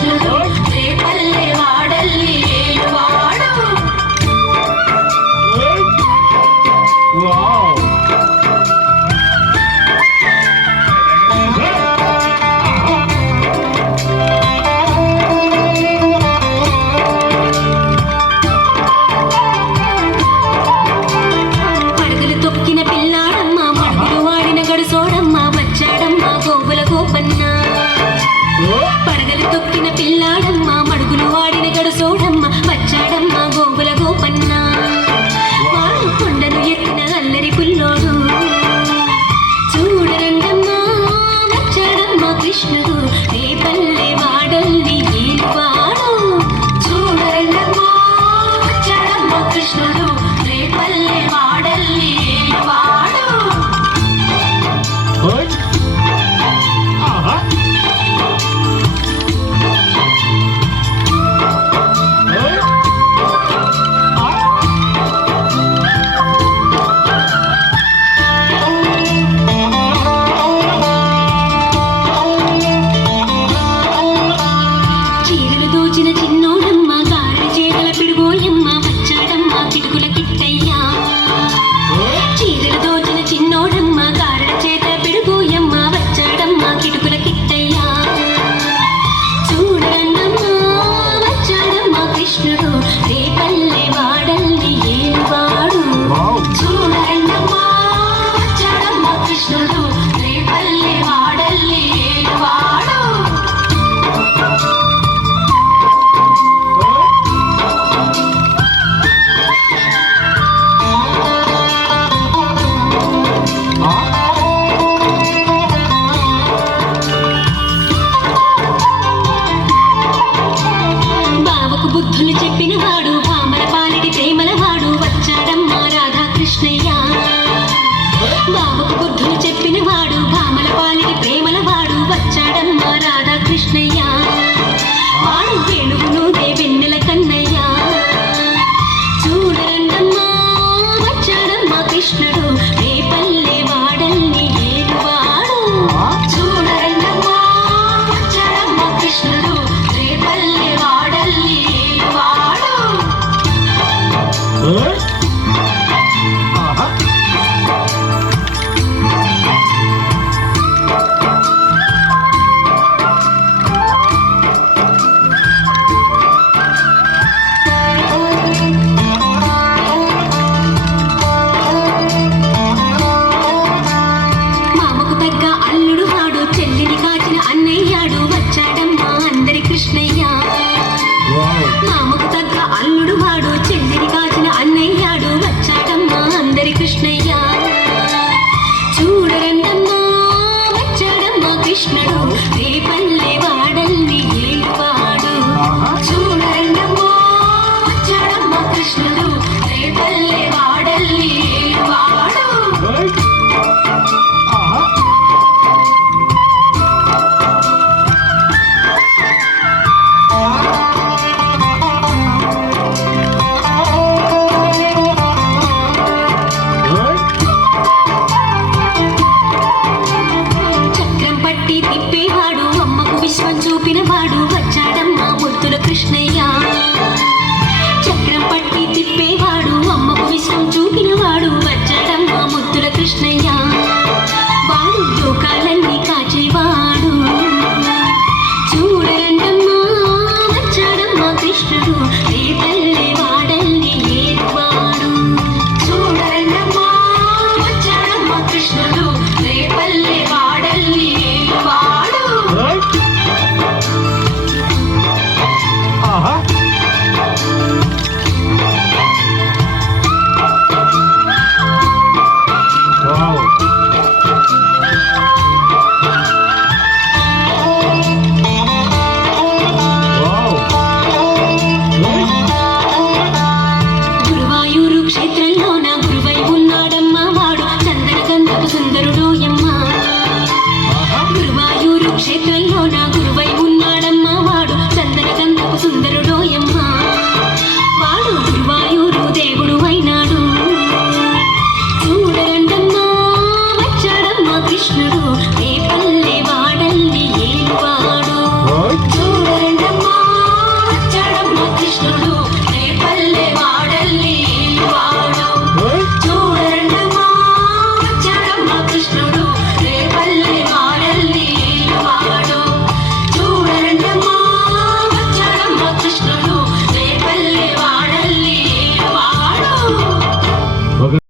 కృష్ణుడు రేపల్లె వాడల్లి ఏలువాడు. పడగలు తొక్కిన పిల్లాడమ్మ పడగలు వాడిన గడుసోడమ్మ వచ్చాడమ్మ గోగుల గోపన్న. పడగలు తొక్కిన పిల్లాడమ్మ మడుగులు వాడిన గడుసోడమ్మ వచ్చాడమ్మ గోగుల గోపన్న. వాడు కొండను ఎత్తిన అల్లరి పుల్లోడు చూడరండమ్మా వచ్చాడమ్మ కృష్ణుడు రేపల్లె వాడల్లి ఏలువాడు. చూడరండమ్మా వచ్చాడమ్మ కృష్ణుడు రేపల్లె వాడల్లి ఏలువాడు. చీరలు దోచిన చిన్నోడమ్మ గారెల చేగల పిడుగోయమ్మ వచ్చాడమ్మ కిటుకుల కిట్టయ్య. చీరలు దోచిన చిన్నోడమ్మ గారెల చేత పిడుగోయమ్మ వచ్చాడమ్మ కిటుకుల కిట్టయ్య. చూడరండమ్మా వచ్చాడమ్మ కృష్ణుడు రేపల్లె వాడల్లి ఏలువాడు. చూడరండమ్మా వచ్చాడమ్మ కృష్ణుడు రేపల్లె వాడల్లి ఏలువాడు. బావకు బుద్ధులు చెప్పిన వాడు భామల పాలిటి ప్రేమల వాడు వచ్చాడమ్మ రాధాకృష్ణయ్య. బావకు బుద్ధులు చెప్పిన వాడు భామల పాలిటి ప్రేమల వాడు వచ్చాడమ్మ రాధాకృష్ణయ్య. వాడు వేణువును వెన్నెల కన్నయ్య. చూడరండమ్మా వచ్చాడమ్మ కృష్ణుడు రేపల్లె వాడల్లి ఏలువాడు. చూడరండమ్మా వచ్చాడమ్మ కృష్ణుడు రేపల్లె వాడల్లి ఏలువాడు. మామకు తగ్గ అల్లుడు వాడు చెల్లిని కాచిన అన్నయ్యాడు వచ్చాడమ్మ అందరి కృష్ణయ్య. మామకు తగ్గ అల్లుడు వాడు చెల్లిని కాచిన అన్నయ్యాడు వచ్చాడమ్మ అందరి కృష్ణయ్య. చూడరండమ్మా వచ్చాడమ్మ కృష్ణుడు రేపల్లె వాడల్లి ఏలువాడు. చూడరండమ్మా వచ్చాడమ్మ కృష్ణుడు రేపల్లె వాడల్లి ఏలువాడు. చక్రం పట్టి తిప్పేవాడు అమ్మకు విశ్వం చూపినవాడు వచ్చాడమ్మ ముద్దుల కృష్ణయ్య. చక్రం పట్టి తిప్పేవాడు అమ్మకు విశ్వం చూపినవాడు వచ్చాడమ్మ ముద్దుల కృష్ణయ్య. వాడు లోకాలన్నీ కాచేవాడు. చూడరండమ్మా వచ్చాడమ్మ కృష్ణుడు రేపల్లె వాడల్లి ఏలువాడు. చూడరండమ్మా వచ్చాడమ్మ కృష్ణుడు రేపల్లె వాడల్లి ఏలువాడు. గురువాయూరు క్షేత్రంలో నా గురువై ఉన్నాడమ్మ వాడు చందన గంధపు సుందరుడోయమ్మ. గురువాయూరు క్షేత్రంలో నా గురువై ఉన్నాడమ్మ వాడు చందన గంధపు సుందరుడోయమ్మ. వాడు గురువాయూరు దేవుడు అయినాడు. చూడరండమ్మా వచ్చాడమ్మ కృష్ణుడు రేపల్లె